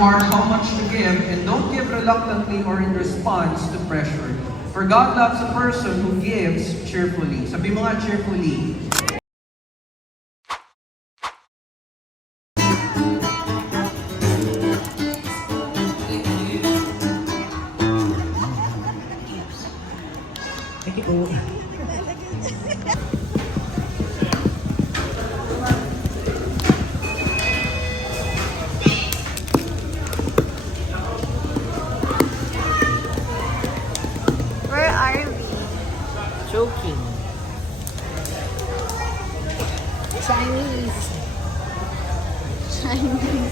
heart how much to give, and don't give reluctantly or in response to pressure. For God loves a person who gives cheerfully. Sabi mo nga cheerfully. Thank you. Where are we? Choking. Chinese. Chinese.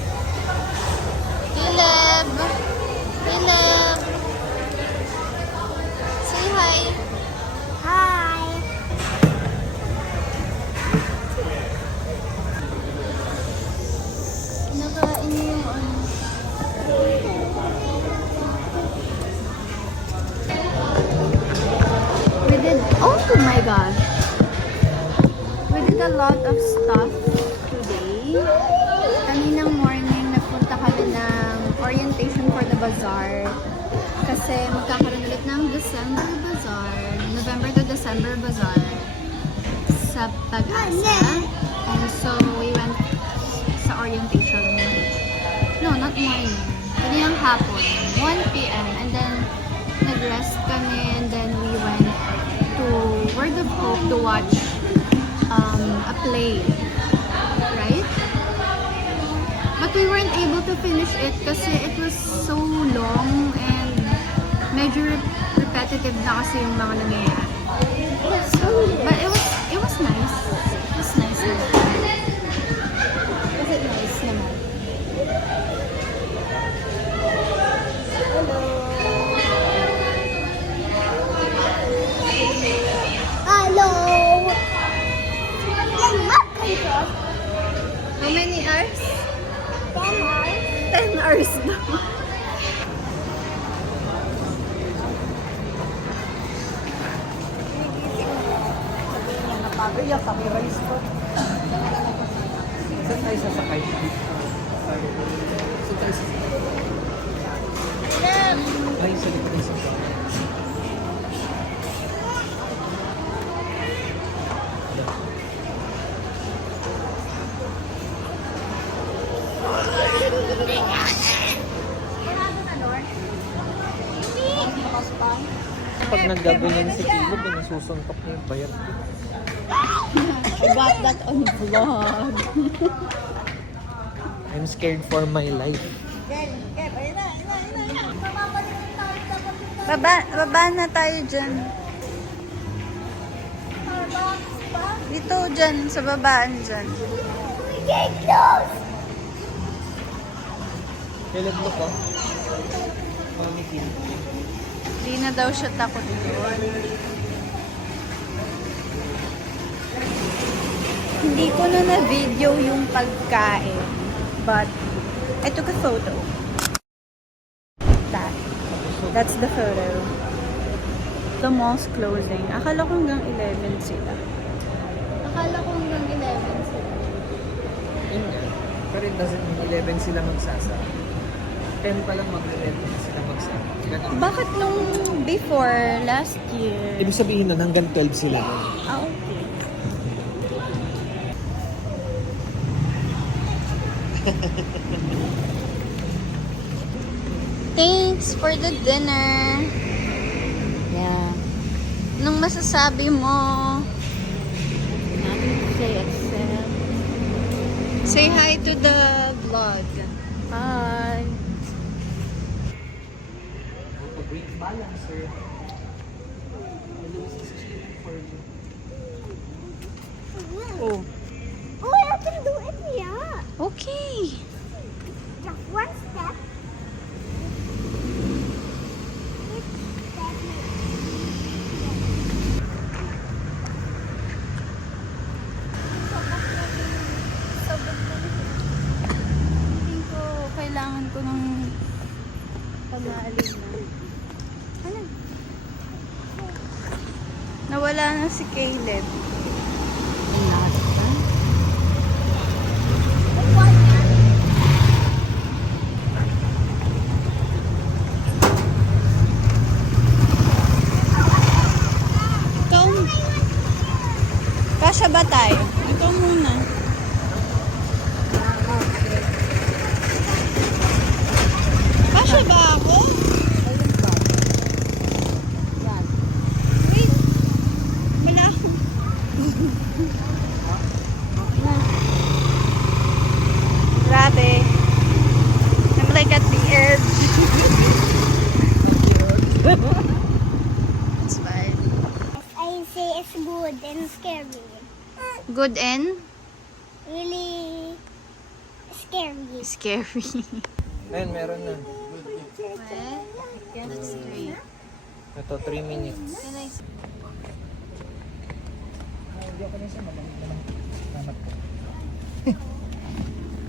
Caleb. Caleb. Say hi. Hi. Nakain niyo yung ano. We did, oh my gosh. We did a lot of stuff today. Kaninang morning, nagpunta kami ng orientation for the bazaar. Kasi magkakaroon ulit ng December Bazaar, November to December Bazaar sa Pag-asa. And so, we went sa orientation. No, not morning. Kaninang hapon, 1 p.m. And then, nag-rest kami and then we went to Word of Hope to watch a play. Right? But we weren't able to finish it kasi it was so long and medyo repetitive na kasi yung mga nangyayari. But it was nice. It was nice naman. Was it nice naman? Hello! How many hours? 10 hours. 10 hours daw. Napagaya kami rice po. Saan tayo sasakay? Saan tayo sasakay? Ay, sa likod ng sasakay. Pag naggaganyan si Caleb, nasusuntok niya yung bayad. I got that on vlog. I'm scared for my life. Baba na tayo dyan. Dito dyan, sa babaan dyan. Caleb, look oh. Oh, ni Caleb. Hindi na daw siya takot doon. Hindi ko na na-video yung pagkain. But, I took a photo. That's the photo. The mall's closing. Akala ko hanggang 11 sila. Akala ko hanggang 11 sila. Yun nga. Pero it doesn't mean 11 sila magsasara. 10 pa lang mag-11 sila magsasara. Bakit nung before, last year? Ibig sabihin nun, hanggang 12 sila. Ah, okay. Thanks for the dinner. Yeah. Anong masasabi mo? Nothing to say except... Say hi to the vlog. Hi. Great balancer. This is cheap for you. Oh. Oh, I can do it here. Okay. Just one step. Feeling ko kailangan ko ng pag-aalin na. Ano? Nawala na si Caleb. Kasya ba tayo? Ito muna. Kasya ba ako? Wait. Wala ako. Grabe. I'm like at the edge. It's fine. I say it's good and scary. Good and Really scary. scary. Ayun, meron na. That's great. Ito, 3 minutes. Can I see?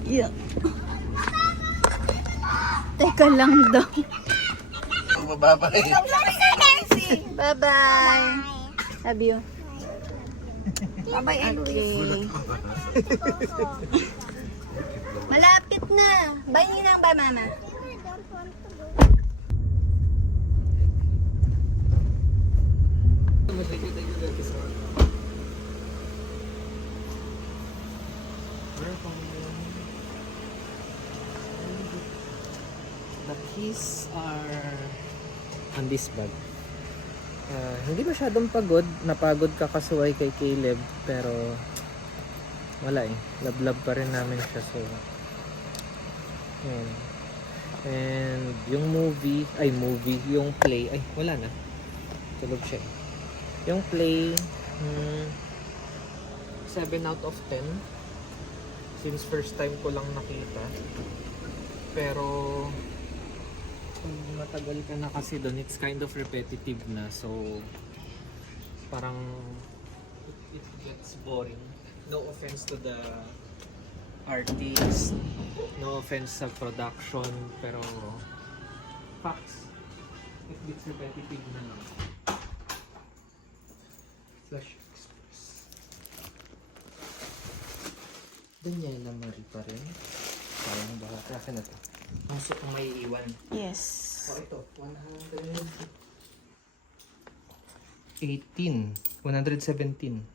Yeah. Teka lang daw. Mababay. Bye-bye. Love you. Bye-bye, okay. Malapit na. Bye niyo lang ba, Mama? I don't want to go. The keys are on this bag. Hindi masyadong pagod. Napagod kakasuway kay Caleb. Pero wala eh. Love pa rin namin siya. So, yun. And yung yung play, ay wala na. Tulog siya eh. Yung play, 7 out of 10. Since first time ko lang nakita. Pero kung matagal ka na kasi doon, it's kind of repetitive na. So, parang it gets boring. No offense to the artist, no offense sa production, pero facts, it gets repetitive na lang. Flash Express. Daniela Marie pa rin. Parang baka traffic na to. Pasok kung may iwan. Yes. O ito, 117.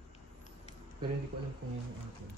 Pero hindi ko alam kung yun yung akin.